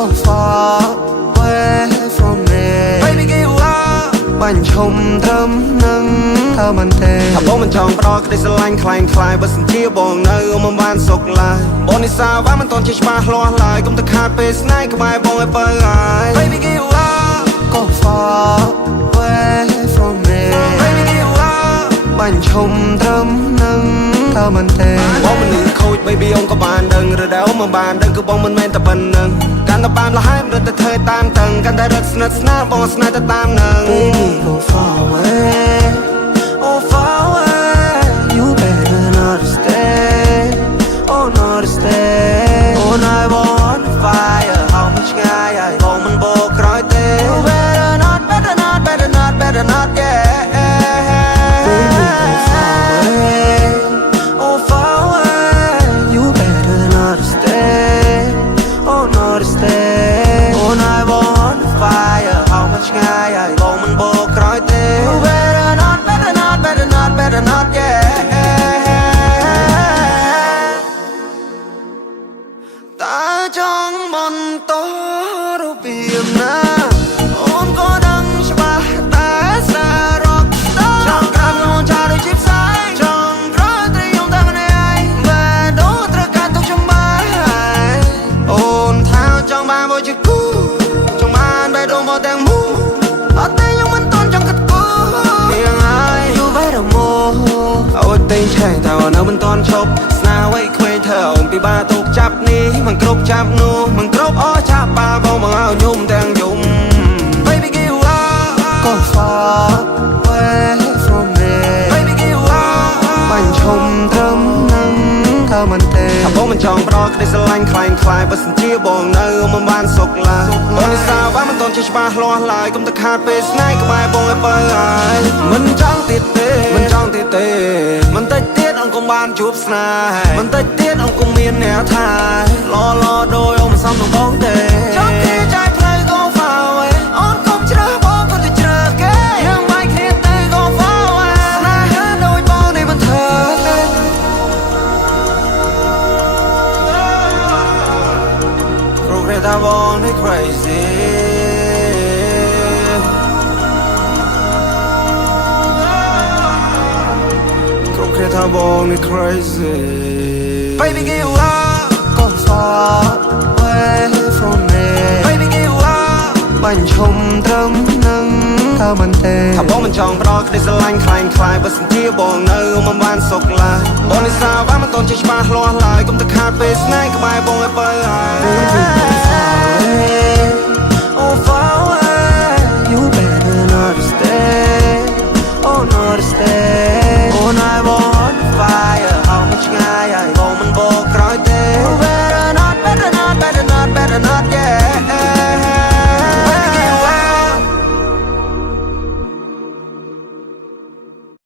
go far away from me baby give up បាញ់ឈុំត្រឹមនឹងថាមិនទេថាបងមិនចង់ផ្ដោតក្តីស្រឡាញ់ខ្លាំងខ្លាយបើសិនជាបងនៅមិនបានសុខឡើយបងនិសាវ៉ាមិនតន់ជាច្បាស់លាស់ឡើយកុំទៅខាតពេលស្នេហ៍ក្បែរបងឲ្យបើហើយ baby give up go far away from me baby give up បាញ់ឈុំត្រឹមនឹងថាមិនទេបងមិននឹងខូច baby អូនក៏បានដឹងឬដែលអូនមិនបានដឹងគឺបងមិនមែនតែប៉ុណ្្នឹងកាន់តែបានលះហើយមិនរត់ទៅធ្វើតាមតឹងកាន់តែរត់ស្និទ្ធស្នាលបងស្នេហ៍ទៅតាមនឹង baby go far away oh far away you better not stay oh not stay oh I want fire ហោមិនឆ្ងាយហើយបងមិនបោកក្រោយទេ you better not better not better not better not yeah better not yeah តើចង់បន្តរូបភាពណាអូនក៏ដឹងច្បាស់តែសារកចង់ក្រាបខ្លួនចាដូចជាផ្សាយចង់ក្រោយត្រីយំតែម្នាក់ឯងបែរដូរត្រូវការទុកចំបាយអូនថាចង់បានមកជាគូចង់បានបែរដូរមកទាំងមូអត់ទេខ្ញុំមិនតន់ចង់កាត់គូយ៉ាងហើយយូរបែរមកអូនតែងឆែកតែនៅមិនតន់ឈប់ស្នាវ័យក្មេងធ្វើអូនពិបាកទុកចាប់នេះមិនគ្រប់ចាប់នោះមិនគ្រប់អស់ចាប់បាបងមកឲ្យយំទាំងយំ baby give up go far away from me baby give up បាញ់ឈុំត្រឹមនឹងថាមិនទេថាបងមិនចង់ផ្ដោតក្តីស្រឡាញ់ខ្លាំងខ្លាយបើសិនជាបងនៅមិនបានសុខឡើយបងនិសាវ៉ាមិនតន់ជាច្បាស់លាស់ឡើយកុំទៅខាតពេលស្នេហ៍ក្បែរបងឲ្យបើហើយមិនចង់ទៀតទេមិនចង់ទៀតទេមិនតិចទៀតអង្គុំបានជួបស្នេហ៍មិនតិចទៀតអង្គុំមានអ្នកថាឡឡដោយអូនមិនសមនឹងបងទេចង់គេចែកផ្លូវ go far away អូនកុំជ្រើសបងក៏ទៅជ្រើសគេយើងមិនគ្នាទៅ go far away ស្នេហ៍ដូចបងនេះមិនធ្វើគ្រូគេថាបងនេះ crazyថាបងនេះ crazy baby give up go far away from me baby give up បាញ់ឈុំត្រឹមនឹងថាមិនទេថាបងមិនចង់ផ្ដោតក្តីស្រឡាញ់ខ្លាំងខ្លាយបើសិនជាបងនៅមិនបានសុខឡើយបងនិសាវ៉ាមិនតន់ជាច្បាស់លាស់ឡើយកុំទៅខាតពេលស្នេហ៍ក្បែរបងឲ្យបើហើយ oh far away you better not stay oh not stay oh I want fire ហោមិនឆ្ងាយហើយបងមិនបោកក្រោយទេ better not better not better not better not yeah